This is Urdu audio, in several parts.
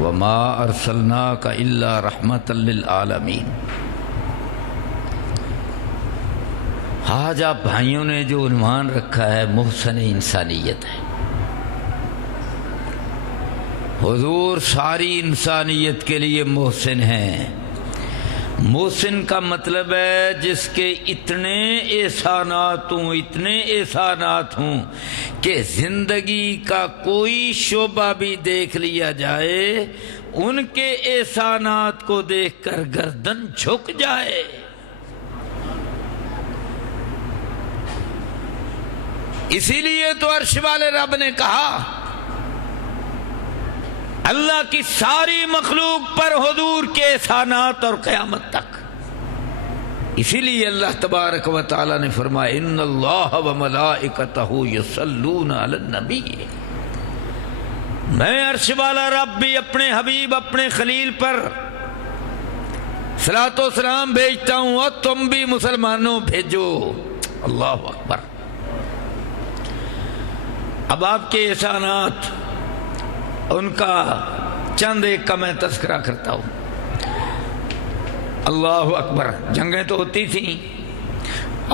وما ارسلناک الا رحمۃ للعالمین۔ آج آپ بھائیوں نے جو عنوان رکھا ہے محسن انسانیت ہے۔ حضور ساری انسانیت کے لیے محسن ہیں۔ محسن کا مطلب ہے جس کے اتنے احسانات ہوں کہ زندگی کا کوئی شعبہ بھی دیکھ لیا جائے ان کے احسانات کو دیکھ کر گردن جھک جائے۔ اسی لیے تو عرش والے رب نے کہا اللہ کی ساری مخلوق پر حضور کے احسانات اور قیامت تک۔ اسی لیے اللہ تبارک و تعالی نے فرمایا ان اللہ و ملائکتہ یصلون علی النبی، میں عرش والا رب بھی اپنے حبیب اپنے خلیل پر صلاۃ و سلام بھیجتا ہوں اور تم بھی مسلمانوں بھیجو۔ اللہ اکبر۔ اب آپ کے احسانات ان کا چند ایک کا میں تذکرہ کرتا ہوں۔ اللہ اکبر۔ جنگیں تو ہوتی تھیں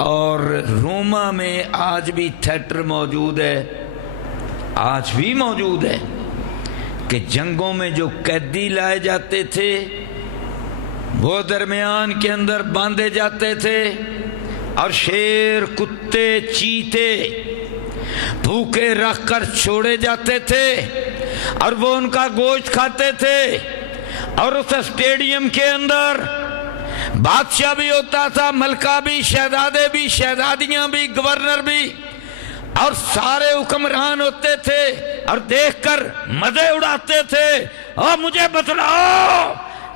اور روما میں آج بھی تھیٹر موجود ہے، آج بھی موجود ہے کہ جنگوں میں جو قیدی لائے جاتے تھے وہ درمیان کے اندر باندھے جاتے تھے اور شیر، کتے، چیتے بھوکے رکھ کر چھوڑے جاتے تھے اور وہ ان کا گوشت کھاتے تھے، اور اس اسٹیڈیم کے اندر بادشاہ بھی ہوتا تھا، ملکہ بھی، شہزادے بھی، شہزادیاں بھی، گورنر بھی، اور سارے حکمران ہوتے تھے اور دیکھ کر مزے اڑاتے تھے۔ اور مجھے بتلاؤ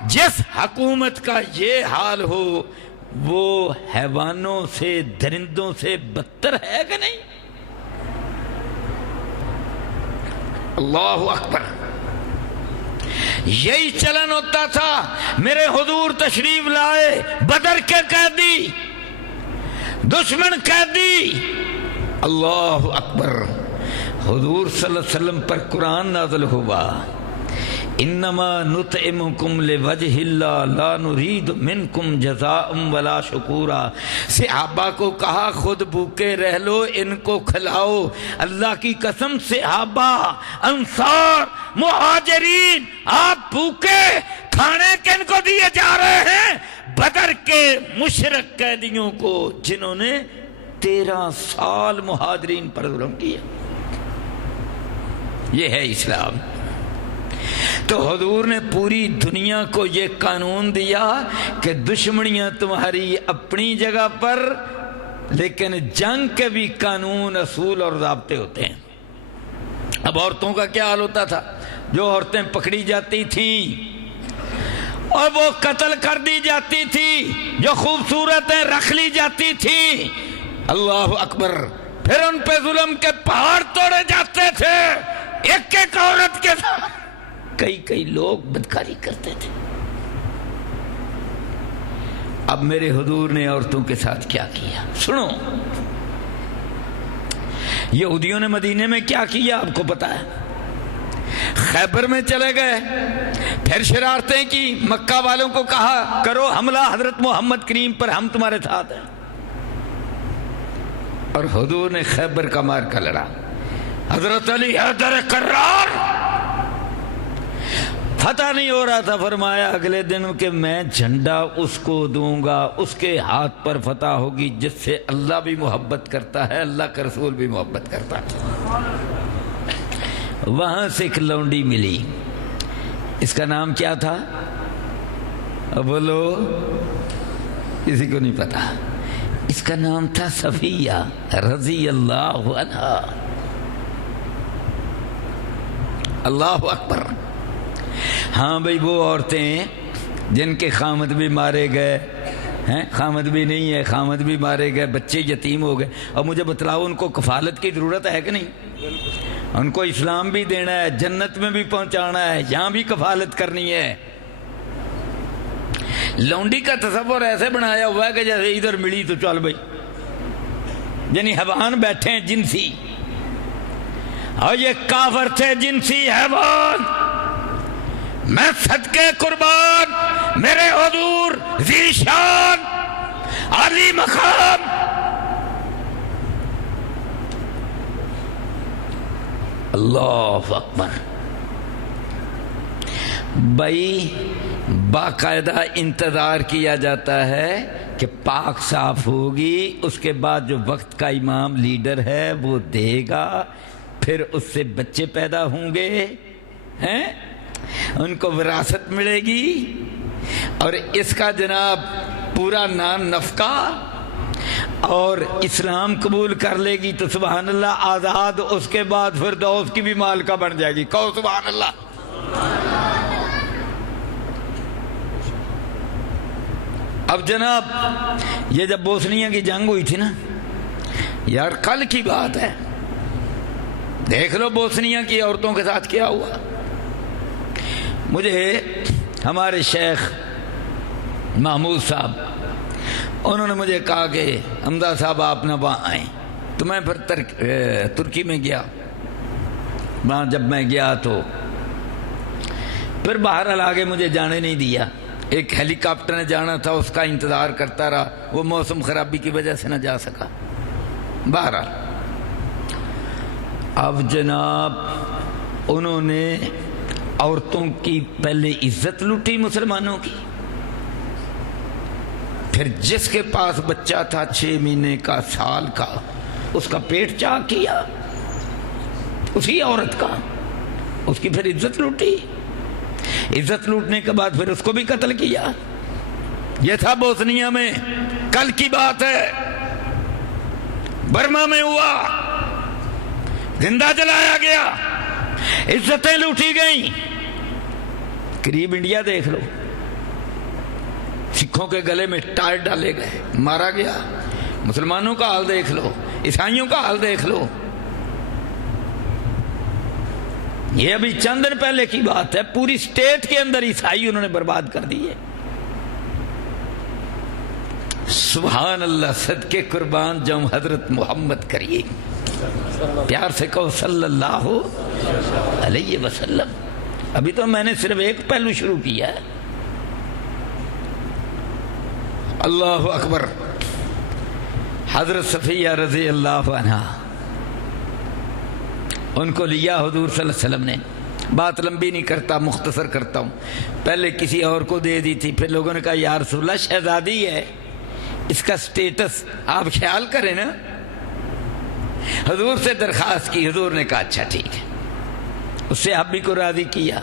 جس حکومت کا یہ حال ہو وہ حیوانوں سے، درندوں سے بدتر ہے کہ نہیں؟ اللہ اکبر۔ یہی چلن ہوتا تھا۔ میرے حضور تشریف لائے، بدر کے قیدی، دشمن قیدی، اللہ اکبر۔ حضور صلی اللہ علیہ وسلم پر قرآن نازل ہوا انما نطعمکم لوجہ اللہ لا نرید منکم جزاء ولا شکورا۔ صحابہ کو کہا خود بھوکے رہ لو، ان کو کھلاؤ۔ اللہ کی قسم صحابہ، انصار، مہاجرین، آپ بھوکے، کھانے کن کو دیے جا رہے ہیں؟ بدر کے مشرک قیدیوں کو جنہوں نے 13 سال مہاجرین پر ظلم کیا۔ یہ ہے اسلام۔ تو حضور نے پوری دنیا کو یہ قانون دیا کہ دشمنیاں تمہاری اپنی جگہ پر، لیکن جنگ کے بھی قانون، اصول اور ضابطے ہوتے ہیں۔ اب عورتوں کا کیا حال ہوتا تھا؟ جو عورتیں پکڑی جاتی تھیں اور وہ قتل کر دی جاتی تھی، جو خوبصورتیں رکھ لی جاتی تھی، اللہ اکبر، پھر ان پہ ظلم کے پہاڑ توڑے جاتے تھے۔ ایک ایک عورت کے ساتھ کئی لوگ بدکاری کرتے تھے۔ اب میرے حضور نے عورتوں کے ساتھ کیا کیا سنو۔ یہودیوں نے مدینے میں کیا کیا آپ کو پتا ہے؟ خیبر میں چلے گئے، پھر شرارتیں کی، مکہ والوں کو کہا کرو حملہ حضرت محمد کریم پر، ہم تمہارے ساتھ ہیں۔ اور حضور نے خیبر کا مارکا لڑا۔ حضرت علی حیدر کرار، فتح نہیں ہو رہا تھا، فرمایا اگلے دن کہ میں جھنڈا اس کو دوں گا، اس کے ہاتھ پر فتح ہوگی جس سے اللہ بھی محبت کرتا ہے، اللہ کا رسول بھی محبت کرتا ہے۔ وہاں سے ایک لونڈی ملی، اس کا نام کیا تھا؟ بولو، کسی کو نہیں پتا۔ اس کا نام تھا صفیہ رضی اللہ عنہا۔ اللہ اکبر۔ ہاں بھئی، وہ عورتیں جن کے خامد بھی مارے گئے ہیں، خامد بھی نہیں ہے، خامد بھی مارے گئے، بچے یتیم ہو گئے، اور مجھے بتلاؤ ان کو کفالت کی ضرورت ہے کہ نہیں؟ ان کو اسلام بھی دینا ہے، جنت میں بھی پہنچانا ہے، یہاں بھی کفالت کرنی ہے۔ لونڈی کا تصور ایسے بنایا ہوا ہے کہ جیسے ادھر ملی تو چل بھائی، یعنی حیوان بیٹھے ہیں جنسی، اور یہ کافر تھے جنسی حیوان۔ میں صدقے قربان میرے حضور ذی شان علی مقام اللہ اکبر. بھائی باقاعدہ انتظار کیا جاتا ہے کہ پاک صاف ہوگی، اس کے بعد جو وقت کا امام لیڈر ہے وہ دے گا، پھر اس سے بچے پیدا ہوں گے ہیں، ان کو وراثت ملے گی، اور اس کا جناب پورا نان نفقہ، اور اسلام قبول کر لے گی تو سبحان اللہ آزاد، اس کے بعد فردوس کی بھی مالکہ بن جائے گی. کہو سبحان اللہ. اب جناب یہ جب بوسنیا کی جنگ ہوئی تھی نا یار، کل کی بات ہے، دیکھ لو بوسنیا کی عورتوں کے ساتھ کیا ہوا. مجھے ہمارے شیخ محمود صاحب انہوں نے مجھے کہا کہ حمزہ صاحب آپ نہ وہاں آئیں، تو میں پھر ترکی میں گیا. وہاں جب میں گیا تو پھر باہر آگے مجھے جانے نہیں دیا. ایک ہیلی کاپٹر نے جانا تھا، اس کا انتظار کرتا رہا، وہ موسم خرابی کی وجہ سے نہ جا سکا. بہرحال اب جناب انہوں نے عورتوں کی پہلے عزت لوٹی مسلمانوں کی، پھر جس کے پاس بچہ تھا 6 مہینے کا، سال کا، اس کا پیٹ چاک کیا اسی عورت کا، اس کی پھر عزت لوٹی. عزت لوٹنے کے بعد پھر اس کو بھی قتل کیا. یہ تھا بوسنیا میں، کل کی بات ہے. برما میں ہوا، زندہ جلایا گیا، عزتیں لوٹی گئیں. قریب انڈیا دیکھ لو، سکھوں کے گلے میں ٹائر ڈالے گئے، مارا گیا. مسلمانوں کا حال دیکھ لو، عیسائیوں کا حال دیکھ لو. یہ ابھی چند دن پہلے کی بات ہے، پوری سٹیٹ کے اندر عیسائی انہوں نے برباد کر دیے. سبحان اللہ. صدقے قربان جاؤں حضرت محمد کریے، پیار سے کہو صلی اللہ علیہ وسلم. ابھی تو میں نے صرف ایک پہلو شروع کیا ہے. اللہ اکبر. حضرت صفیہ رضی اللہ عنہا، ان کو لیا حضور صلی اللہ علیہ وسلم نے. بات لمبی نہیں کرتا، مختصر کرتا ہوں. پہلے کسی اور کو دے دی تھی، پھر لوگوں نے کہا یا رسول اللہ شہزادی ہے، اس کا سٹیٹس آپ خیال کریں نا. حضور سے درخواست کی، حضور نے کہا اچھا ٹھیک ہے. اس سے آپ بھی کو راضی کیا،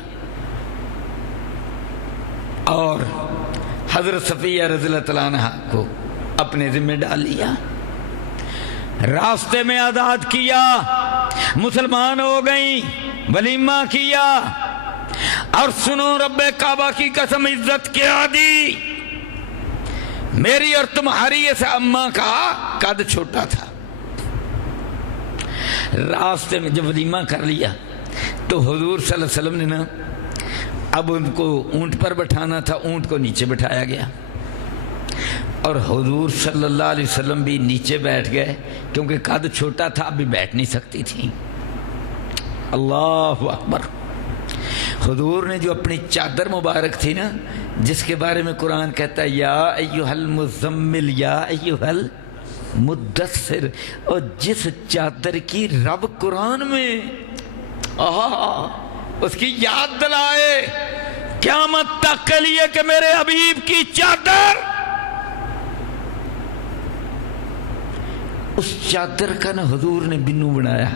اور حضرت صفیہ رضی اللہ تعالیٰ عنہ کو اپنے ذمہ ڈال لیا، راستے میں آزاد کیا، مسلمان ہو گئیں، ولیمہ کیا. اور سنو رب کعبہ کی قسم، عزت کیا دی. میری اور تمہاری اس اماں کا قد چھوٹا تھا. راستے میں جب ولیمہ کر لیا تو حضور صلی اللہ علیہ وسلم نے نا، اب ان کو اونٹ پر بٹھانا تھا، اونٹ کو نیچے بٹھایا گیا، اور حضور صلی اللہ علیہ وسلم بھی نیچے بیٹھ گئے، کیونکہ قد چھوٹا تھا، اب بھی بیٹھ نہیں سکتی تھی. اللہ اکبر. حضور نے جو اپنی چادر مبارک تھی نا، جس کے بارے میں قرآن کہتا ہے یا ایھا المزمل یا ایھا المدثر، اور جس چادر کی رب قرآن میں اس کی یاد دلائے قیامت تک کے لیے کہ میرے حبیب کی چادر، اس چادر کا نا حضور نے بنو بنایا،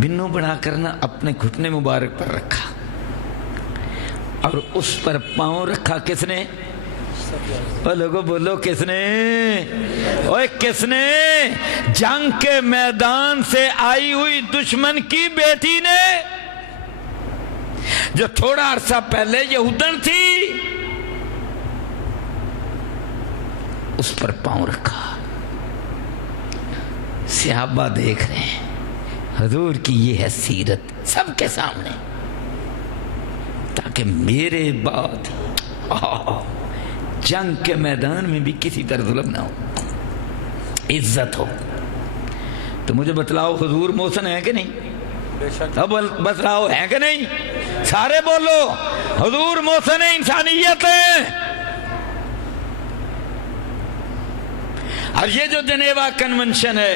بنو بنا کر نا اپنے گھٹنے مبارک پر رکھا، اور اس پر پاؤں رکھا. کس نے؟ اور لوگوں بولو کس نے؟ اوے کس نے؟ جنگ کے میدان سے آئی ہوئی دشمن کی بیٹی نے، جو تھوڑا عرصہ پہلے یہودن تھی، اس پر پاؤں رکھا. صحابہ دیکھ رہے ہیں حضور کی یہ ہے سیرت سب کے سامنے، تاکہ میرے بعد جنگ کے میدان میں بھی کسی طرح ظلم نہ ہو، عزت ہو. تو مجھے بتلاؤ حضور محسن ہے کہ نہیں؟ اب بتلاؤ ہے کہ نہیں؟ سارے بولو حضور محسن انسانیت ہے. اور یہ جو جنیوا کنونشن ہے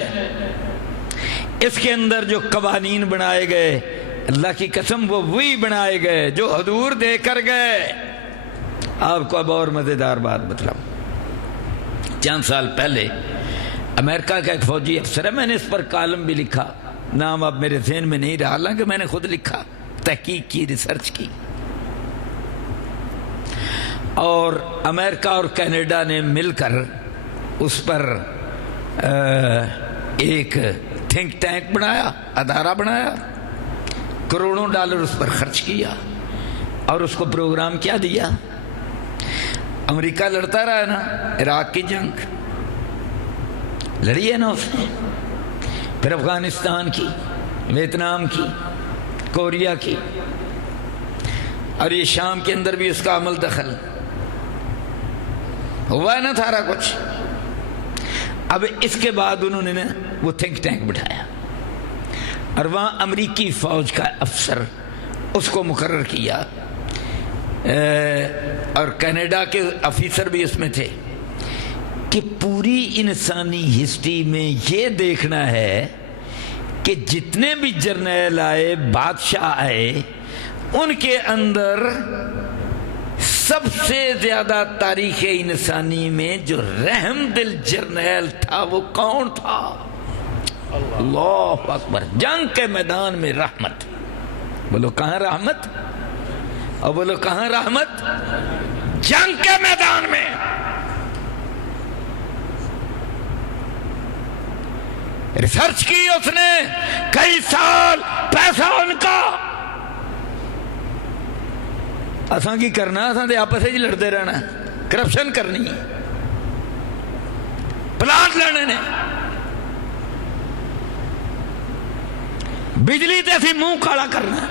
اس کے اندر جو قوانین بنائے گئے اللہ کی قسم وہ وہی بنائے گئے جو حضور دے کر گئے. آپ کو اب اور مزیدار بات بتلاؤں. چند سال پہلے امریکہ کا ایک فوجی افسر ہے, میں نے اس پر کالم بھی لکھا, نام اب میرے ذہن میں نہیں رہا, حالانکہ میں نے خود لکھا, تحقیق کی, ریسرچ کی. اور امریکہ اور کینیڈا نے مل کر اس پر ایک تھنک ٹینک بنایا, ادارہ بنایا, کروڑوں ڈالر اس پر خرچ کیا اور اس کو پروگرام کیا دیا. امریکہ لڑتا رہا ہے نا, عراق کی جنگ لڑی ہے نا اس نے, پھر افغانستان کی, ویتنام کی, کوریا کی, اور یہ شام کے اندر بھی اس کا عمل دخل ہوا ہے نا سارا کچھ. اب اس کے بعد انہوں نے وہ تھنک ٹینک بٹھایا اور وہاں امریکی فوج کا افسر اس کو مقرر کیا, اور کینیڈا کے افیسر بھی اس میں تھے, کہ پوری انسانی ہسٹری میں یہ دیکھنا ہے کہ جتنے بھی جرنیل آئے, بادشاہ آئے, ان کے اندر سب سے زیادہ تاریخ انسانی میں جو رحم دل جرنیل تھا وہ کون تھا؟ اللہ اکبر. جنگ کے میدان میں رحمت. بولو کہاں رحمت؟ اور بولو کہاں رحمت؟ جنگ کے میدان میں. ریسرچ کی اس نے کئی سال, پیسہ ان کا. اساں کی کرنا, اساں دے آپس ہی لڑتے رہنا, کرپشن کرنی ہے, پلانٹ لینے نے, بجلی تے اسی منہ کالا کرنا.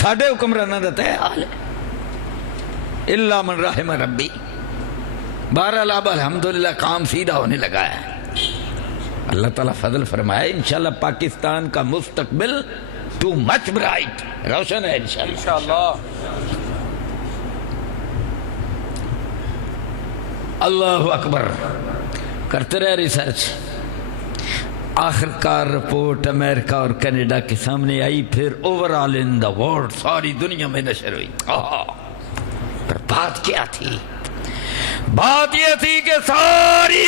ساڈے حکمراناں دا تے حال ہے الا من رحم ربی. بہرحال اب الحمدللہ کام سیدھا ہونے لگا ہے. اللہ تعالیٰ فضل فرمائے, انشاءاللہ پاکستان کا مستقبل ٹو مچ برائٹ, روشن ہے انشاءاللہ. اللہ اکبر. کرتے رہے ریسرچ, آخر کار رپورٹ امریکہ اور کینیڈا کے سامنے آئی, پھر over all in the world, ساری دنیا میں نشر ہوئی. پر بات کیا تھی؟ بات یہ تھی کہ ساری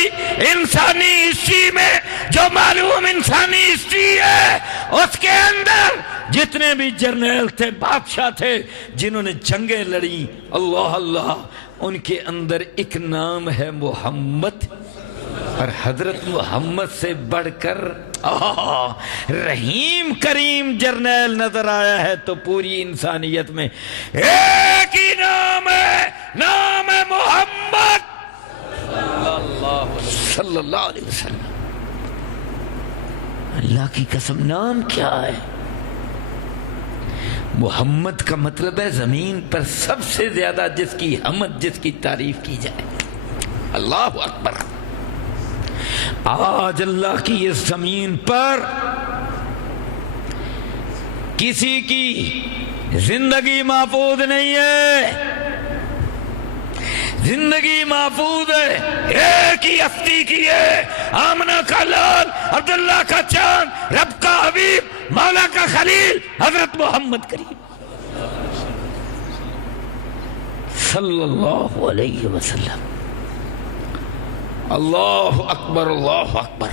انسانی ہسٹری میں جو معلوم انسانی ہسٹری ہے اس کے اندر جتنے بھی جرنیل تھے, بادشاہ تھے, جنہوں نے جنگیں لڑی, اللہ اللہ, ان کے اندر ایک نام ہے محمد. اور حضرت محمد سے بڑھ کر رحیم کریم جرنیل نظر آیا ہے تو پوری انسانیت میں ایک ہی نام ہے, نام ہے محمد صلی اللہ علیہ وسلم. اللہ کی قسم, نام کیا ہے؟ محمد کا مطلب ہے زمین پر سب سے زیادہ جس کی حمد, جس کی تعریف کی جائے. اللہ اکبر. آج اللہ کی اس زمین پر کسی کی زندگی محفوظ نہیں ہے, زندگی محفوظ ہے ایک ہی ہستی کی ہے, آمنہ کا لال, عبداللہ کا چاند, رب کا حبیب, مولا کا خلیل, حضرت محمد کریم صلی اللہ علیہ وسلم. اللہ اکبر, اللہ اکبر.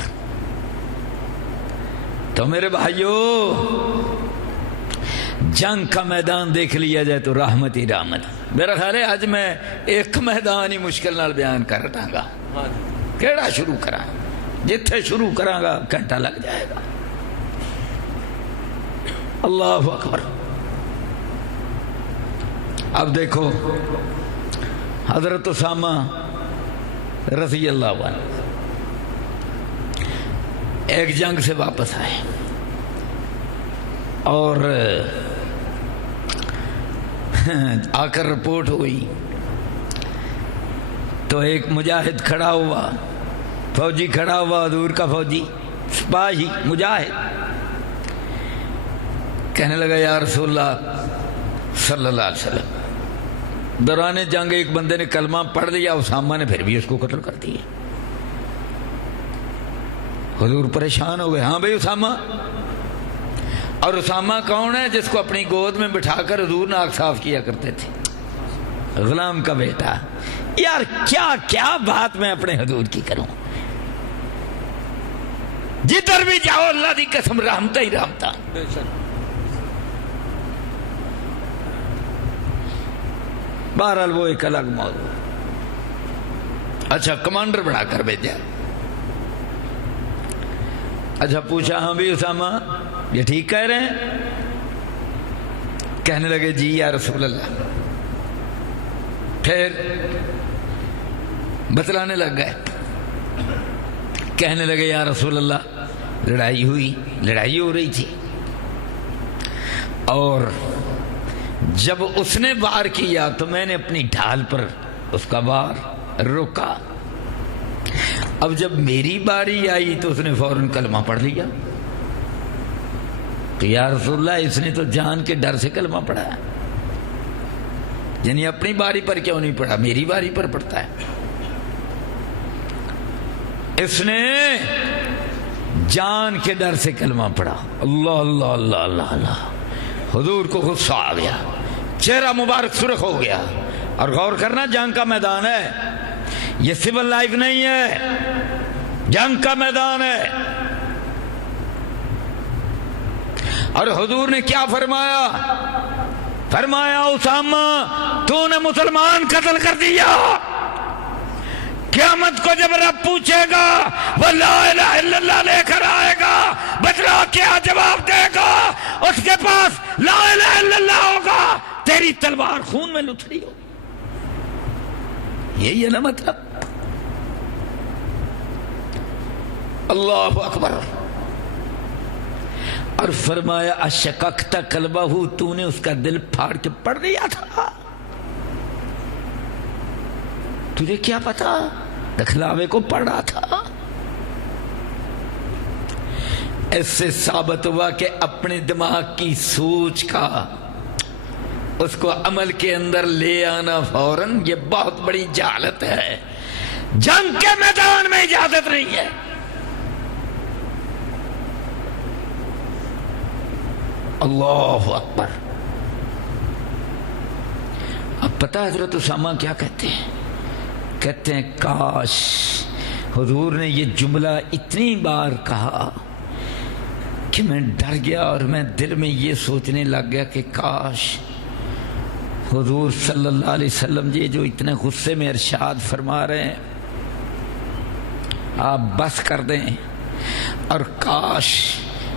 تو میرے بھائیوں, جنگ کا میدان دیکھ لیا جائے تو رحمت ہی رحمت. میرا خیال ہے آج میں ایک میدان ہی مشکل نال بیان کر رہا گا, کیڑا شروع کرا, جتھے شروع کراں گا گھنٹہ لگ جائے گا. اللہ اکبر. اب دیکھو حضرت اسامہ رضی اللہ عنہ ایک جنگ سے واپس آئے اور آ کر رپورٹ ہوئی تو ایک مجاہد کھڑا ہوا, فوجی کھڑا ہوا, حضور کا فوجی, سپاہی, مجاہد, کہنے لگا یا رسول اللہ صلی اللہ علیہ وسلم، دوران جنگ ایک بندے نے کلمہ پڑھ لیا، اسامہ نے پھر بھی اس کو قتل کر دیا۔ حضور پریشان ہو گئے، ہاں بھائی اسامہ، اور اسامہ کون ہے؟ جس کو اپنی گود میں بٹھا کر حضور ناک صاف کیا کرتے تھے، غلام کا بیٹا۔ یار کیا کیا بات میں اپنے حضور کی کروں، جدھر بھی جاؤ اللہ دی قسم رحمتا ہی رحمتا۔ بہرحال وہ ایک الگ موضوع۔ اچھا کمانڈر بنا کر بھیجا۔ اچھا پوچھا، ہاں بھی اسامہ یہ ٹھیک کہہ رہے ہیں؟ کہنے لگے جی یا رسول اللہ۔ پھر بتلانے لگ گئے، کہنے لگے یا رسول اللہ لڑائی ہوئی، لڑائی ہو رہی تھی، اور جب اس نے وار کیا تو میں نے اپنی ڈھال پر اس کا وار روکا، اب جب میری باری آئی تو اس نے فوراً کلمہ پڑھ لیا۔ تو یا رسول اللہ اس نے تو جان کے ڈر سے کلمہ پڑھا ہے، یعنی اپنی باری پر کیوں نہیں پڑھا، میری باری پر پڑھتا ہے۔ اس نے جان کے ڈر سے کلمہ پڑھا۔ اللہ اللہ اللہ اللہ اللہ۔ حضور کو غصہ آ گیا، چہرہ مبارک سرخ ہو گیا۔ اور غور کرنا، جنگ کا میدان ہے، یہ سول لائف نہیں ہے، جنگ کا میدان ہے۔ اور حضور نے کیا فرمایا؟ فرمایا اسامہ تو نے مسلمان قتل کر دیا، قیامت کو جب رب پوچھے گا وہ لا الہ الا اللہ لے کر آئے گا، بتلا کیا جواب دے گا؟ اس کے پاس لا الہ الا اللہ ہوگا، تیری تلوار خون میں لتھڑی ہوگی۔ یہی ہے نا مطلب۔ اللہ اکبر۔ اور فرمایا اشققت قلبہ، تو نے اس کا دل پھاڑ کے پڑھ دیا تھا، تجھے کیا پتا دکھلاوے کو پڑھ رہا تھا۔ اس سے ثابت ہوا کہ اپنے دماغ کی سوچ کا اس کو عمل کے اندر لے آنا فوراً یہ بہت بڑی جہالت ہے، جنگ کے میدان میں اجازت نہیں ہے۔ اللہ اکبر۔ اب پتہ حضرت اسامہ کیا کہتے ہیں؟ کہتے ہیں کاش حضور نے یہ جملہ اتنی بار کہا کہ میں ڈر گیا، اور میں دل میں یہ سوچنے لگ گیا کہ کاش حضور صلی اللہ علیہ وسلم یہ جو اتنے غصے میں ارشاد فرما رہے ہیں آپ بس کر دیں، اور کاش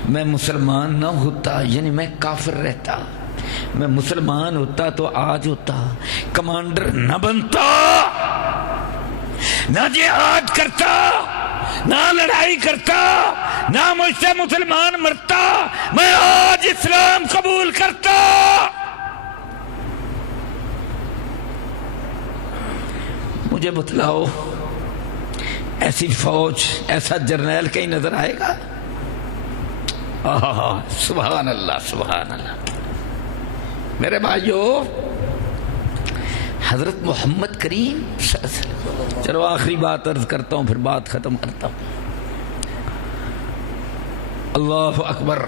میں مسلمان نہ ہوتا، یعنی میں کافر رہتا، میں مسلمان ہوتا تو آج ہوتا، کمانڈر نہ بنتا، نہ جہاد کرتا، نہ لڑائی کرتا، نہ مجھ سے مسلمان مرتا، میں آج اسلام قبول کرتا۔ مجھے بتلاؤ ایسی فوج، ایسا جرنیل کہیں نظر آئے گا؟ سبحان اللہ سبحان اللہ۔ میرے بھائیو، حضرت محمد کریم صلی اللہ علیہ وسلم، چلو آخری بات عرض کرتا ہوں پھر بات ختم کرتا ہوں۔ اللہ اکبر۔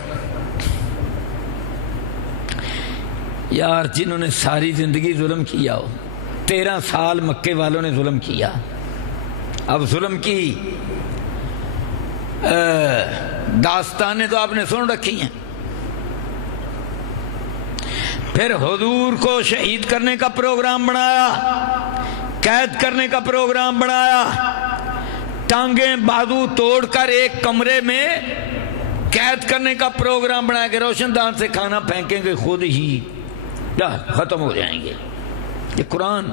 یار جنہوں نے ساری زندگی ظلم کیا ہو، 13 سال مکے والوں نے ظلم کیا، اب ظلم کی داستانیں تو آپ نے سن رکھی ہیں۔ پھر حضور کو شہید کرنے کا پروگرام بنایا، قید کرنے کا پروگرام بنایا، ٹانگیں بازو توڑ کر ایک کمرے میں قید کرنے کا پروگرام بنایا کہ روشن دان سے کھانا پھینکیں گے خود ہی ختم ہو جائیں گے۔ یہ قرآن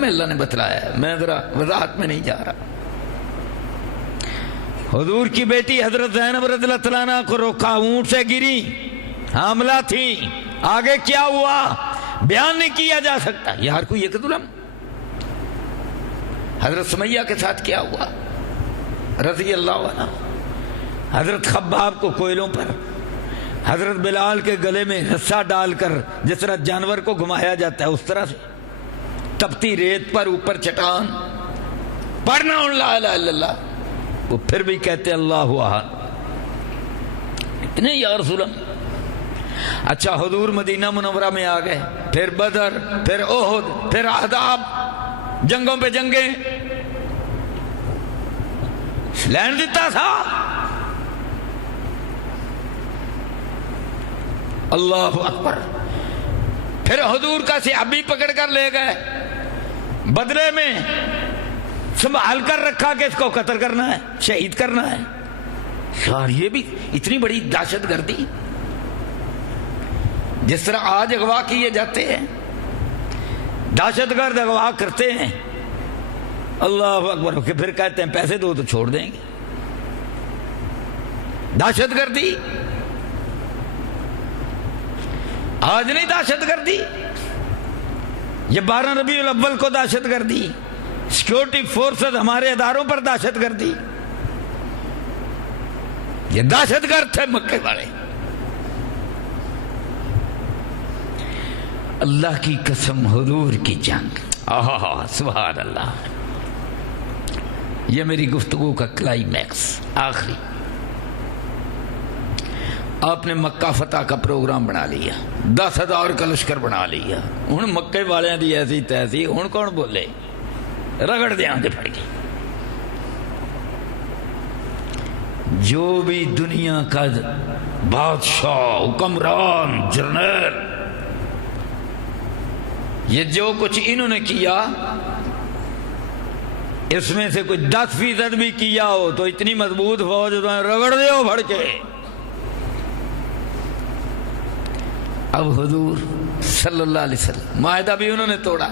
میں اللہ نے بتلایا ہے، میں ذرا وضاحت میں نہیں جا رہا۔ حضور کی بیٹی حضرت زینب رضی اللہ تعالیٰ عنہ کو روکا، اونٹ سے گری، حاملہ تھی، آگے کیا ہوا بیان نہیں کیا جا سکتا، یہ ہر کوئی ایک ظلم۔ حضرت سمیہ کے ساتھ کیا ہوا رضی اللہ عنہ، حضرت خباب کو کوئلوں پر، حضرت بلال کے گلے میں رسا ڈال کر جس طرح جانور کو گھمایا جاتا ہے اس طرح سے، تپتی ریت پر اوپر چٹان، پڑھنا لا الہ الا اللہ، وہ پھر بھی کہتے اللہ احد، اتنے یا رسول اللہ۔ اچھا حضور مدینہ منورہ میں آ گئے، پھر بدر، پھر احد، پھر احزاب، جنگوں پہ جنگیں لین دیتا تھا۔ اللہ اکبر۔ پھر حضور کا صحابی پکڑ کر لے گئے، بدلے میں سنبھال کر رکھا کہ اس کو قتل کرنا ہے، شہید کرنا ہے۔ یار یہ بھی اتنی بڑی دہشت گردی، جس طرح آج اغوا کیے جاتے ہیں، دہشت گرد اغوا کرتے ہیں، اللہ اکبر، کہ پھر کہتے ہیں پیسے دو تو چھوڑ دیں گے۔ دہشت گردی آج نہیں، دہشت گردی یہ 12 ربیع الاول کو دہشت گردی، سیکورٹی فورسز ہمارے اداروں پر دہشت گردی، یہ دہشت گرد تھے مکے والے۔ اللہ کی قسم، حضور کی جنگ، سبحان اللہ۔ یہ میری گفتگو کا کلائمیکس، آخری۔ آپ نے مکہ فتح کا پروگرام بنا لیا، 10,000 کا لشکر بنا لیا، ہوں مکے والے دی ایسی تیسی، ہوں کون بولے، رگڑ دیا دے پڑ گئی۔ جو بھی دنیا کا بادشاہ، حکمران، جنرل، یہ جو کچھ انہوں نے کیا، اس میں سے کوئی 10% بھی کیا ہو تو اتنی مضبوط فوج رگڑ دے ہو بڑھ کے۔ اب حضور صلی اللہ علیہ وسلم، معاہدہ بھی انہوں نے توڑا،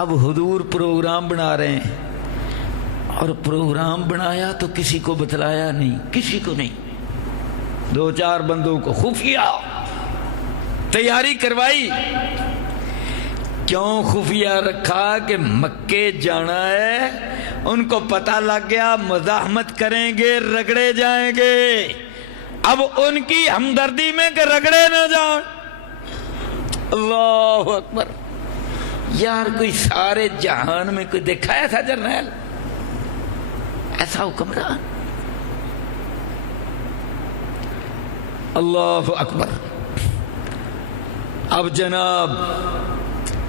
اب حضور پروگرام بنا رہے ہیں، اور پروگرام بنایا تو کسی کو بتلایا نہیں، کسی کو نہیں، 2-4 بندوں کو خفیہ تیاری کروائی۔ کیوں خفیہ رکھا؟ کہ مکے جانا ہے، ان کو پتہ لگ گیا مزاحمت کریں گے، رگڑے جائیں گے، اب ان کی ہمدردی میں کہ رگڑے نہ جائیں۔ اللہ اکبر۔ یار کوئی سارے جہان میں کوئی دیکھا ایسا جرنیل، ایسا حکمران؟ اللہ اکبر۔ اب جناب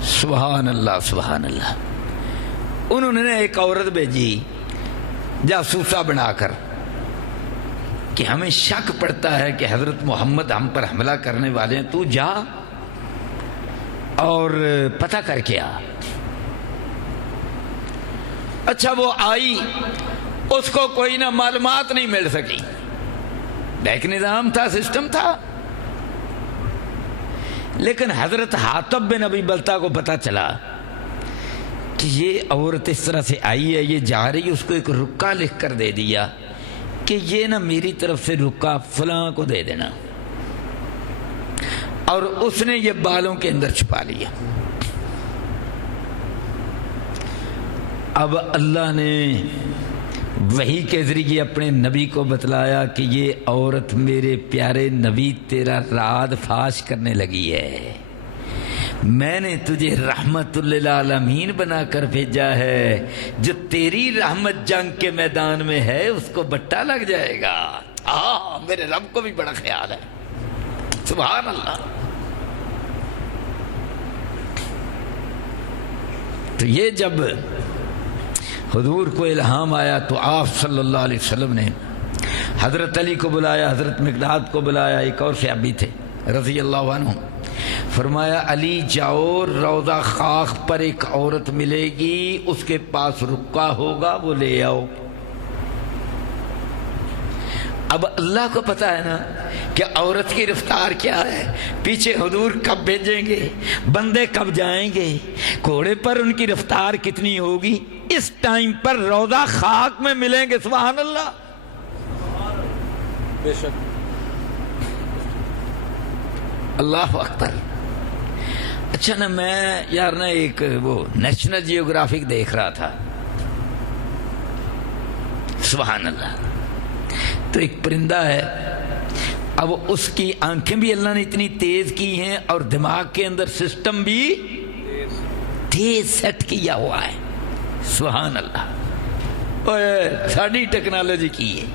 سبحان اللہ سبحان اللہ، انہوں نے ایک عورت بھیجی جاسوسہ بنا کر کہ ہمیں شک پڑتا ہے کہ حضرت محمد ہم پر حملہ کرنے والے ہیں، تو جا اور پتہ کر کے آ۔ اچھا وہ آئی، اس کو کوئی نہ معلومات نہیں مل سکی، ایک نظام تھا، سسٹم تھا، لیکن حضرت حاتب بن ابی بلتہ کو پتہ چلا کہ یہ عورت اس طرح سے آئی ہے، یہ جا رہی ہے، اس کو ایک رکا لکھ کر دے دیا کہ یہ نہ میری طرف سے رکا فلاں کو دے دینا، اور اس نے یہ بالوں کے اندر چھپا لیا۔ اب اللہ نے وحی کے ذریعے اپنے نبی کو بتلایا کہ یہ عورت میرے پیارے نبی تیرا راز فاش کرنے لگی ہے، میں نے تجھے رحمت للعالمین بنا کر بھیجا ہے، جو تیری رحمت جنگ کے میدان میں ہے اس کو بٹا لگ جائے گا۔ میرے رب کو بھی بڑا خیال ہے، سبحان اللہ۔ تو یہ جب حضور کو الہام آیا تو آپ صلی اللہ علیہ وسلم نے حضرت علی کو بلایا، حضرت مقداد کو بلایا، ایک اور صحابی تھے رضی اللہ عنہ، فرمایا علی جاؤ، روضہ خاک پر ایک عورت ملے گی، اس کے پاس رکا ہوگا، وہ لے آؤ۔ اب اللہ کو پتا ہے نا کہ عورت کی رفتار کیا ہے، پیچھے حضور کب بھیجیں گے، بندے کب جائیں گے، گھوڑے پر ان کی رفتار کتنی ہوگی، اس ٹائم پر روضہ خاک میں ملیں گے، سبحان اللہ۔ بے شک اللہ اکبر۔ اچھا نا میں یار نا ایک وہ نیشنل جیوگرافک دیکھ رہا تھا، سبحان اللہ، تو ایک پرندہ ہے اب اس کی آنکھیں بھی اللہ نے اتنی تیز کی ہیں اور دماغ کے اندر سسٹم بھی تیز سیٹ کیا ہوا ہے. سبحان اللہ. ساری ٹیکنالوجی کی ہے.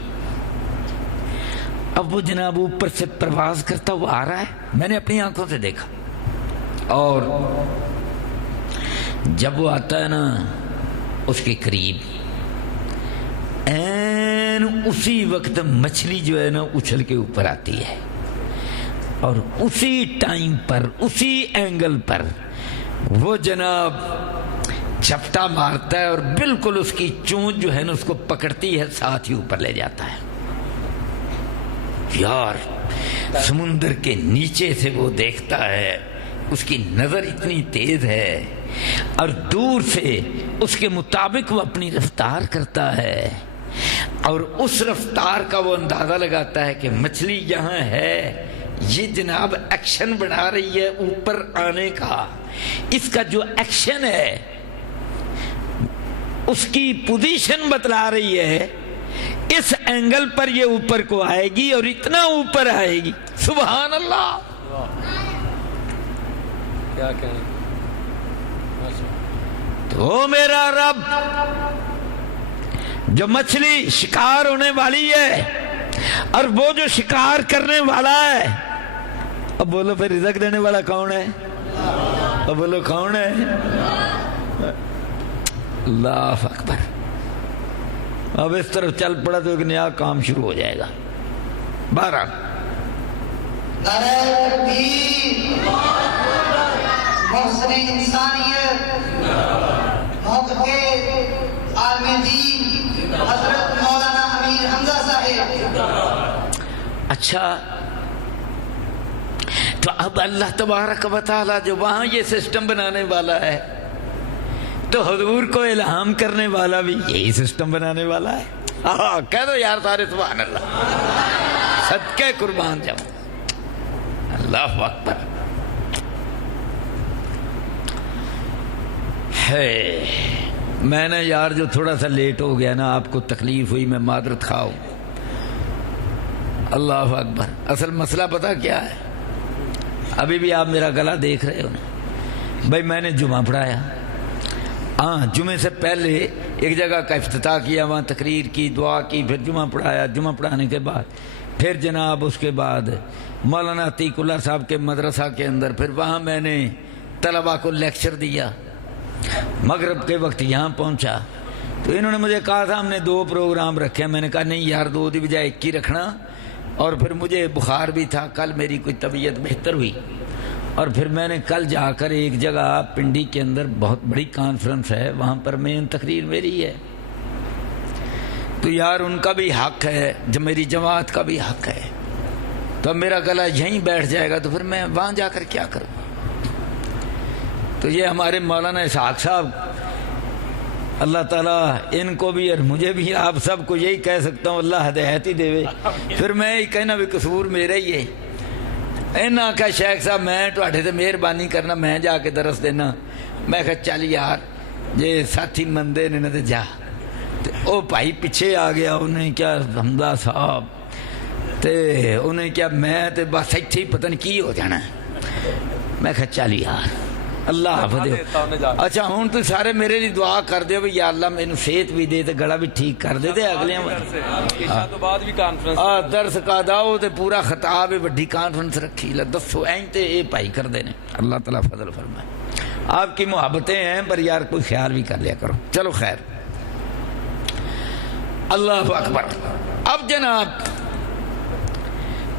اب وہ جناب اوپر سے پرواز کرتا ہوا آ رہا ہے, میں نے اپنی آنکھوں سے دیکھا. اور جب وہ آتا ہے نا اس کے قریب, این اسی وقت مچھلی جو ہے نا اچھل کے اوپر آتی ہے اور اسی ٹائم پر اسی اینگل پر وہ جناب جھپٹا مارتا ہے اور بالکل اس کی چونچ جو ہے نا اس کو پکڑتی ہے, ساتھ ہی اوپر لے جاتا ہے. یار سمندر کے نیچے سے وہ دیکھتا ہے, اس کی نظر اتنی تیز ہے اور دور سے اس کے مطابق وہ اپنی رفتار کرتا ہے اور اس رفتار کا وہ اندازہ لگاتا ہے کہ مچھلی یہاں ہے, یہ جناب ایکشن بنا رہی ہے اوپر آنے کا. اس کا جو ایکشن ہے اس کی پوزیشن بتلا رہی ہے, اس اینگل پر یہ اوپر کو آئے گی اور اتنا اوپر آئے گی. سبحان اللہ. کیا کہیں تو میرا رب جو مچھلی شکار ہونے والی ہے اور وہ جو شکار کرنے والا ہے, اب بولو پھر رزق دینے والا کون ہے؟ اب بولو کون ہے؟ اللہ اکبر. اب اس طرف چل پڑا تو ایک نیا کام شروع ہو جائے گا. 12 محسن انسانیت محقق عالم دین حضرت مولانا امیر حمزہ صاحب. اچھا, تو اب اللہ تبارک و تعالی جو وہاں یہ سسٹم بنانے والا ہے تو حضور کو الہام کرنے والا بھی یہی سسٹم بنانے والا ہے. کہہ دو یار سارے سبحان اللہ, صدقے قربان جاؤں. اللہ اکبر. ہے میں نے یار جو تھوڑا سا لیٹ ہو گیا نا, آپ کو تکلیف ہوئی, میں معذرت خواہ ہوں. اللہ اکبر. اصل مسئلہ پتہ کیا ہے, ابھی بھی آپ میرا گلا دیکھ رہے ہو نا بھائی. میں نے جمعہ پڑھایا, ہاں جمعے سے پہلے ایک جگہ کا افتتاح کیا, وہاں تقریر کی, دعا کی, پھر جمعہ پڑھایا. جمعہ پڑھانے کے بعد پھر جناب اس کے بعد مولانا عتیق اللہ صاحب کے مدرسہ کے اندر پھر وہاں میں نے طلباء کو لیکچر دیا. مغرب کے وقت یہاں پہنچا تو انہوں نے مجھے کہا تھا ہم نے 2 پروگرام رکھے. میں نے کہا نہیں یار 2 دی بجائے 1 ہی رکھنا. اور پھر مجھے بخار بھی تھا, کل میری کوئی طبیعت بہتر ہوئی اور پھر میں نے کل جا کر ایک جگہ پنڈی کے اندر بہت بڑی کانفرنس ہے, وہاں پر مین تقریر میری ہے. تو یار ان کا بھی حق ہے, جب میری جماعت کا بھی حق ہے, تو اب میرا گلا یہیں بیٹھ جائے گا تو پھر میں وہاں جا کر کیا کروں. تو یہ ہمارے مولانا اسحاق صاحب, اللہ تعالیٰ ان کو بھی اور مجھے بھی, آپ سب کو یہی کہہ سکتا ہوں اللہ ہدایت ہی دے. پھر میں یہ کہنا بھی قصور میرا ہی ہے. انہاں آخیا شیخ صاحب میں تواڈے تے مہربانی کرنا, میں جا کے درس دینا. میں کہا چل یار جے ساتھی مندے نے نہ تے جا. تے او بھائی پیچھے آ گیا, انہیں کیا حمزہ صاحب تے انہیں کیا میں تے بس ایتھے ہی پتہ نہیں کی ہو جانا. میں کہا چل یار اللہ حافظ. اچھا ہوں تو سارے میرے لیے دعا کر دیو بھی یا اللہ مینوں صحت بھی دے تے گلا بھی ٹھیک کر دے تے اگلے درس کا داؤ تے پورا خطاب بڑی کانفرنس رکھی. دسو این تے اے بھائی کر دے نے, اللہ تعالیٰ فضل فرمائے. آپ کی محبتیں ہیں پر یار کوئی خیال بھی کر لیا کرو. چلو خیر. اللہ اکبر. اب جناب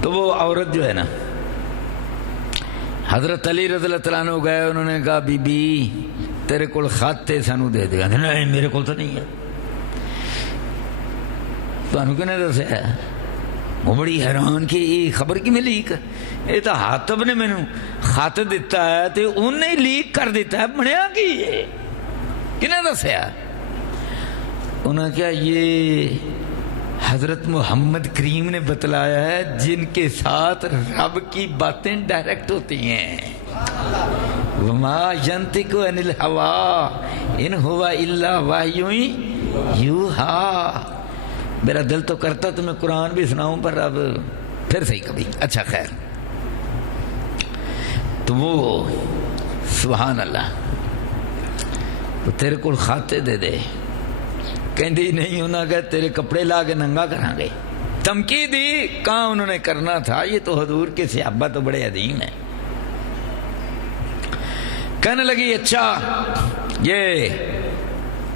تو وہ عورت جو ہے نا حضرت علی رضی اللہ عنہ گئے, انہوں نے کہا بی بی تیرے کول خط تے سانو دے دے. نہیں میرے کول تو نہیں ہے. تانوں کنے دسیا؟ وہ بڑی حیران کہ یہ خبر کیویں لیک, یہ تو حاتب نے مینوں خط دیتا ہے تے انہیں لیک کر دیتا ہے, بنیا کی یہ کنے دسیا؟ انہوں نے کہا یہ حضرت محمد کریم نے بتلایا ہے جن کے ساتھ رب کی باتیں ڈائریکٹ ہوتی ہیں. وما ینطق عن الہوی ان ہوا الا وحی یوحی. میرا دل تو کرتا تمہیں قرآن بھی سناؤں پر اب پھر صحیح کبھی. اچھا خیر, تو وہ سبحان اللہ تو تیرے کو کھاتے دے دے, کہندی نہیں انہوں نے تیرے کپڑے لا کے ننگا کریں گے. دھمکی دی, کہاں انہوں نے کرنا تھا, یہ تو حضور کے صحابہ تو بڑے عظیم ہیں. کہنے لگی اچھا یہ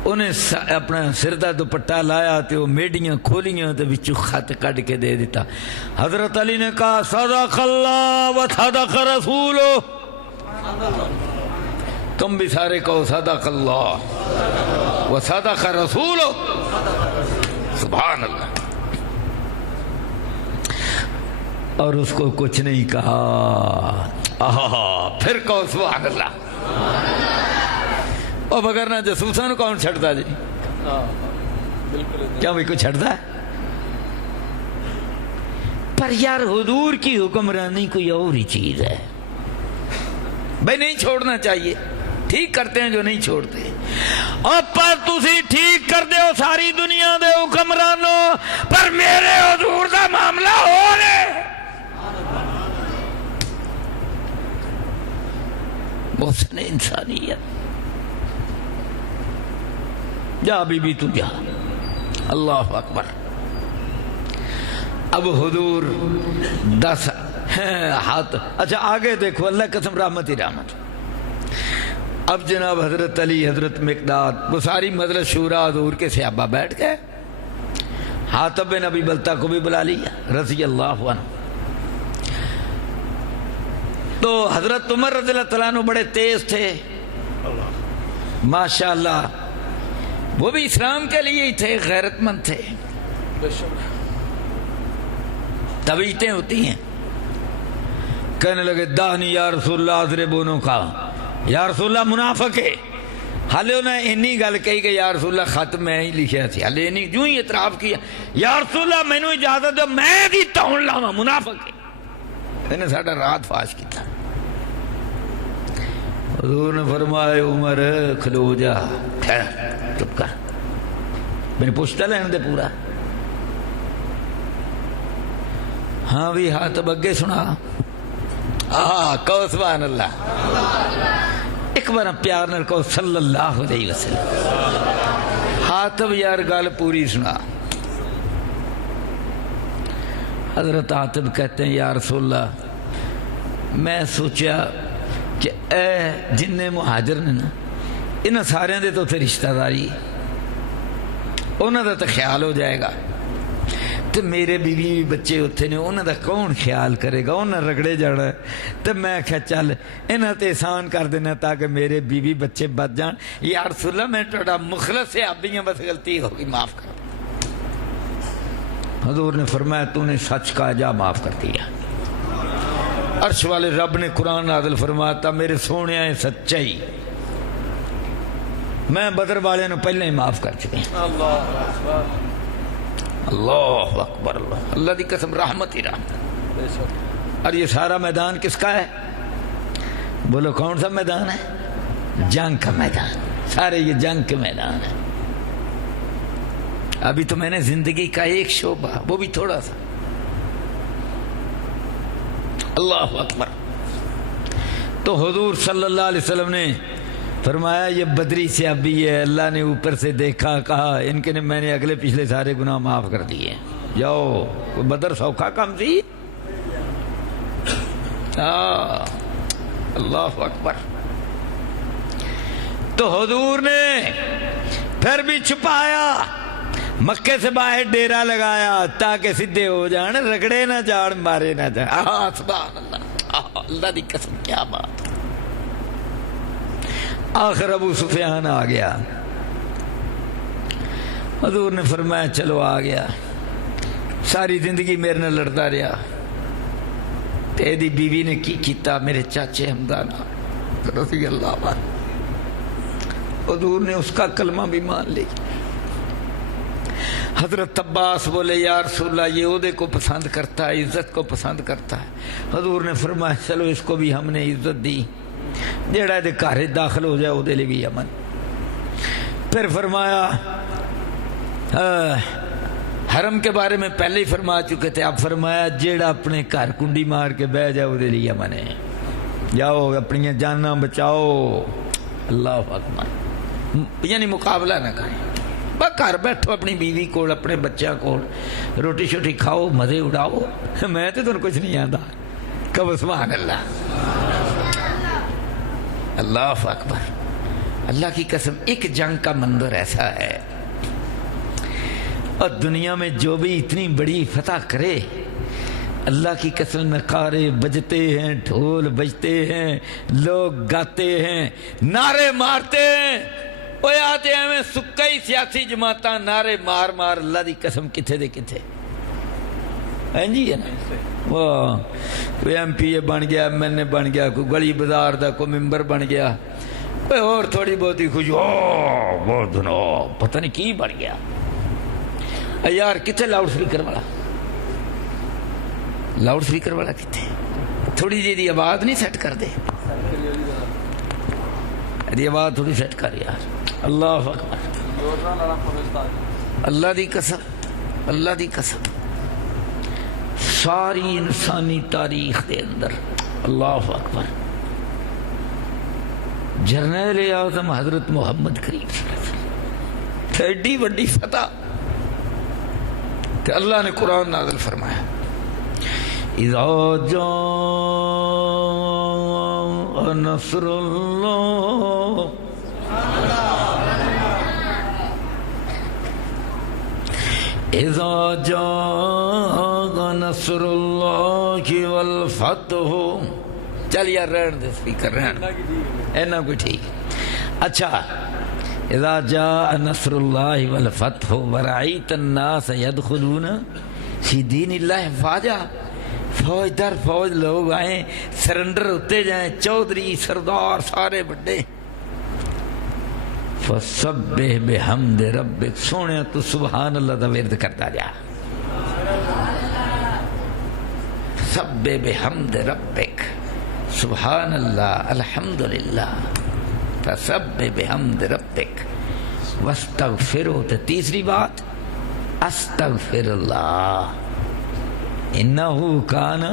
انہیں اپنا سردہ دوپٹہ لایا تو وہ میڈیاں کھولیاں تو بچوں خط کٹ کے دے دیتا. حضرت علی نے کہا صدق اللہ و صدق رسول, تم بھی سارے کہو صدق اللہ و صدق رسول. سبحان اللہ. اور اس کو کچھ نہیں کہا. پھر کہو سبحان اللہ. اور بغیر نہ جاسوساں نو کون چھڑتا جی, کیا بھائی کوئی چھڑتا ہے؟ پر یار حضور کی حکمرانی کوئی اور ہی چیز ہے بھائی, نہیں چھوڑنا چاہیے. ٹھیک کرتے ہیں جو نہیں چھوڑتے. اور پر تسی ٹھیک کر دے ساری دنیا دے حکمرانوں, پر میرے حضور دا معاملہ ہو رہے محسن انسانیت. جا بی بی تو جا. اللہ اکبر. اب حضور 10 ہاتھ. اچھا آگے دیکھو, اللہ قسم رحمت ہی رحمت. اب جناب حضرت علی, حضرت مقداد, وہ ساری مجلس شورا حضور کے صحابہ بیٹھ گئے. حاتب بن ابی بلتہ کو بھی بلا لیا رضی اللہ عنہ. تو حضرت عمر رضی اللہ تعالیٰ عنہ بڑے تیز تھے ماشاءاللہ, وہ بھی اسلام کے لیے ہی تھے, غیرت مند تھے. طبیعتیں ہوتی ہیں. کہنے لگے دانی یا رسول اللہ اضربونو کا, یا رسول اللہ منافق ہے. حالے انہیں انی گل کہی کہ یا رسول اللہ خط میں ہی لکھیا تھی. حالے انی جو ہی اعتراف کیا یا رسول اللہ میں نے اجازت دو میں بھی تون لاوا منافق ہے. انہیں ساڑھا رات فاش کی تھا. حضور نے فرمایا عمر کھلو جا, چپ کر, میں نے پوچھتا لینے دے پورا. ہاں بھی ہاتھ بگے سنا. کہو سبحان اللہ. ایک بار پیار نہ کہو صلی اللہ علیہ وسلم. حاتب یار گل پوری سنا. حضرت حاتب کہتے ہیں یا رسول اللہ میں سوچا کہ اے جن مہاجر نے نا انہاں سارے دے تو رشتہ داری انہاں دا تو خیال ہو جائے گا, تو میرے بیوی بھی بچے اتنے نے انہاں دا کون خیال کرے گا, انہاں رگڑے جانا. تو میں کہا چل انہاں تے احسان کر دینا تاکہ میرے بیوی بچے بچ جان. یا رسول اللہ میں تھوڑا مخلص ہے, اب بس غلطی ہوگی معاف کر. حضور نے فرمایا تو نے سچ کہا, جا معاف کر دیا. عرش والے رب نے قرآن نازل فرمایا تھا میرے سونے ہیں سچائی, میں بدر والے نے پہلے ہی معاف کر چکے ہیں. اللہ اکبر. اللہ دی قسم رحمت ہی رحمت. اور یہ سارا میدان کس کا ہے؟ بولو کون سا میدان ہے؟ جنگ کا میدان. سارے یہ جنگ کے میدان ہے. ابھی تو میں نے زندگی کا ایک شعبہ, وہ بھی تھوڑا سا. اللہ اکبر. تو حضور صلی اللہ علیہ وسلم نے فرمایا یہ بدری صحابی ہے, اللہ نے اوپر سے دیکھا, کہا ان کے میں نے اگلے پچھلے سارے گناہ معاف کر دیے. جاؤ, بدر سوکھا کام تھی. اللہ اکبر. تو حضور نے پھر بھی چھپایا, مکے سے باہر ڈیرا لگایا تاکہ سدھے ہو جان, رگڑے نہ جان, مارے نہ جان. سبحان اللہ. اللہ دی قسم کیا بات. آخر ابو سفیان آ گیا. حضور نے فرمایا چلو آ گیا, ساری زندگی میرے نے لڑتا رہا. تیری بیوی نے کی کیتا میرے چاچے حمدان رضی اللہ عنہ. حضور نے اس کا کلمہ بھی مان لی. حضرت عباس بولے یا رسول اللہ یہ عہدے کو پسند کرتا ہے, عزت کو پسند کرتا ہے. حضور نے فرمایا چلو اس کو بھی ہم نے عزت دی, جیڑا دے گھر داخل ہو جائے وہ دے لے بھی امن. پھر فرمایا حرم کے بارے میں پہلے ہی فرما چکے تھے. آپ فرمایا جیڑا اپنے گھر کنڈی مار کے بہ جاؤ دے لیے امن ہے. جاؤ اپنی جاناں بچاؤ. اللہ اکبر. یعنی مقابلہ نہ کریں, بس گھر بیٹھو اپنی بیوی کول, اپنے بچوں کول, روٹی شوٹی کھاؤ, مزے اڑاؤ. میں تو تمہیں کچھ نہیں آتا. کب سبحان اللہ. اللہ اکبر. اللہ کی قسم ایک جنگ کا منظر ایسا ہے, اور دنیا میں جو بھی اتنی بڑی فتح کرے, اللہ کی قسم نقارے بجتے ہیں, ڈھول بجتے ہیں, لوگ گاتے ہیں, نعرے مارتے ہیں. وہ آتے ہیں سکئی سیاسی جماعتاں نعرے مار مار اللہ دی قسم کتھے دے کتھے. جی ہے نا, وہ کوئی ایم پی اے بن گیا, ایم این اے بن گیا, کوئی گلی بازار دا کوئی ممبر بن گیا, کوئی اور تھوڑی بہت ہی خوش بہت پتہ نہیں کی بن گیا. یار کتنے لاؤڈ سپیکر والا, لاؤڈ سپیکر والا کتنے, تھوڑی جی دی آواز نہیں سیٹ کر دے, دی آواز تھوڑی سیٹ کر یار. اللہ اکبر. اللہ دی قسم, اللہ دی قسم, ساری انسانی تاریخ دے اندر اللہ اکبر جرنیل اعظم حضرت محمد کریم صلی اللہ علیہ وسلم ایڈی وڈی فتح کہ اللہ نے قرآن نازل فرمایا, اذا جاء نصر اللہ اذا جاء نصر اللہ والفتح. چل یار رہن دے سپیکر, رہن اینا کوئی ٹھیک. اچھا, اذا جاء نصر اللہ والفتح ورأیت الناس يدخلون فی دین اللہ افواجا. فوج در فوج لوگ آئیں, سرنڈر ہوتے جائیں, چودھری سردار سارے بڑے. فسبح بحمد ربک, سونے تو سبحان اللہ دا ورد کرتا جا. سبح بحمد ربک, سبحان اللہ, الحمدللہ, فسبح بحمد ربک واستغفرہ. تو تیسری بات استغفر اللہ انہو کان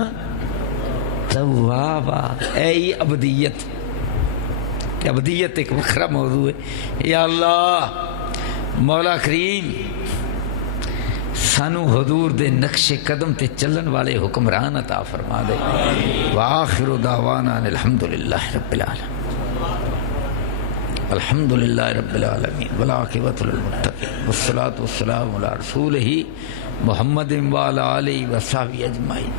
توابا. اے ابدیت, ابدیت ایک وکھرا موضوع ہے. یا اللہ مولا کریم سانو حضور دے نقش قدم تے چلن والے حکمران عطا فرما دے. وآخر دعوانا الحمدللہ رب العالمین. الحمدللہ رب العالمین والعاقبۃ للمتقین والصلاۃ والسلام علی رسولہ محمد وعلی آلہ وصحبہ اجمعین.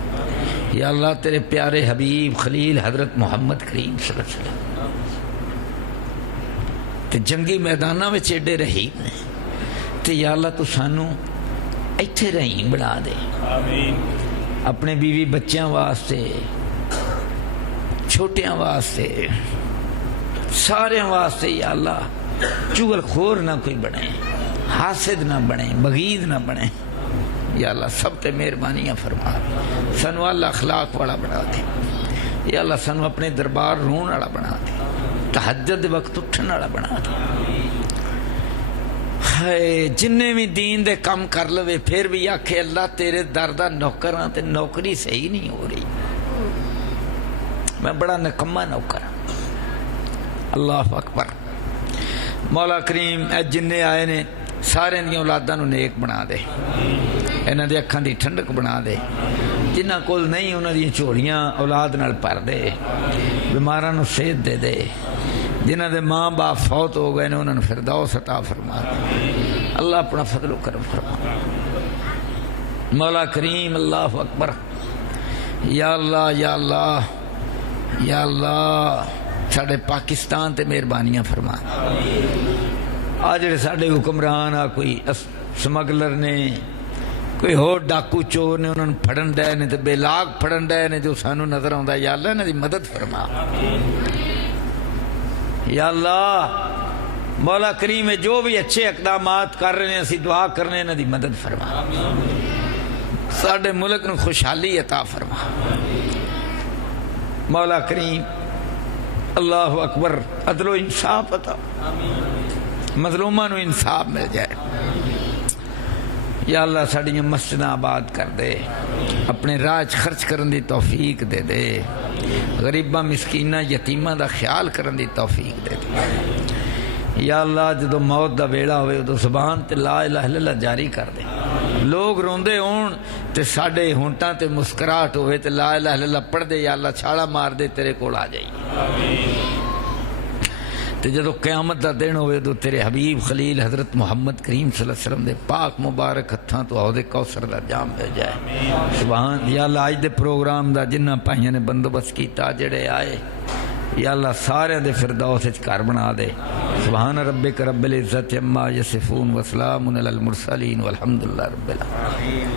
یا اللہ تیرے پیارے حبیب خلیل حضرت محمد کریم صلی اللہ علیہ وسلم تے جنگی میدانہ میں ایڈے رحیم نے, تے یا اللہ تو سانو ایتھے رحیم بنا دے. اپنے بیوی بچیاں واسطے, چھوٹیاں واسطے, سارے واسطے یا اللہ چغل خور نہ کوئی بنے, حاسد نہ بنے, بغیض نہ بنے. یا اللہ سب تے مہربانیاں فرما, سانو اللہ اخلاق والا بنا دے. یا اللہ سانو اپنے دربار رون والا بنا دے, تہجد وقت اٹھن والا بنا دے. جنہیں بھی دین دے کم کر لوے پھر بھی آکھے اللہ تیرے در دا نوکر ہاں تے نوکری صحیح نہیں ہو رہی, میں بڑا نکما نوکر ہوں. اللہ اکبر. مولا کریم اے جنہیں آئے نے سارے دیا اولاداں نو نیک بنا دے, انہاں دے اکھاں دی ٹھنڈک بنا دے. جنہاں کول نہیں انہاں دی چوڑیاں اولاد نال بھر دے, بیماراں نو صحت دے دے. جنہاں دے ماں باپ فوت ہو گئے نے انہاں نو فردوس عطا فرما دے. اللہ اپنا فضل و کرم فرما. مولا کریم اللہ اکبر. یا اللہ یا اللہ یا اللہ ساڈے پاکستان تے مہربانیاں فرما. آ جڑے ساڈے حکمران آ کوئی سمگلر نے, کوئی ہور ڈاکو چور نے, انہوں نے پھڑن ڈے نے تے بے لاگ پھڑن ڈے نے جو سانو نظر آندا. یا اللہ انہاں دی مدد فرما. یا اللہ مولا کریم جو بھی اچھے اقدامات کر رہے ہیں اسی دعا کرنے انہاں دی مدد فرما. ساڈے ملک نو خوشحالی عطا فرما. مولا کریم اللہ اکبر عدل و انصاف عطا, مظلوماں نو انصاف مل جائے. یا اللہ ساڑیاں مسجداں آباد کر دے، اپنے راج خرچ کرن دی توفیق دے دے، غریباں مسکیناں یتیماں دا خیال کرن دی توفیق دے دے۔ یا اللہ جدو موت دا ویلا ہوئے ادو زبان تے لا الہ الا اللہ جاری کر دے، لوگ روندے ہون تے ساڑے ہونٹاں تے مسکراہٹ ہوئے تے لا الہ الا اللہ پڑھ دے، یا اللہ چھاڑا مار دے تیرے کول آ جائی۔ تے جدو قیامت دا دن ہوئے تو تیرے حبیب خلیل حضرت محمد کریم صلی اللہ علیہ وسلم دے پاک مبارک ہتھاں تو حوض کوثر دا جام دے جائے۔ سبحان یا اللہ آج دے پروگرام دا جنہ پائیاں نے بندوبست کیتا جڑے آئے، یا اللہ سارے دے فردوس وچ گھر بنا دے۔ سبحان ربک رب العزت عما یصفون وسلام علی المرسلین والحمدللہ رب العالمین۔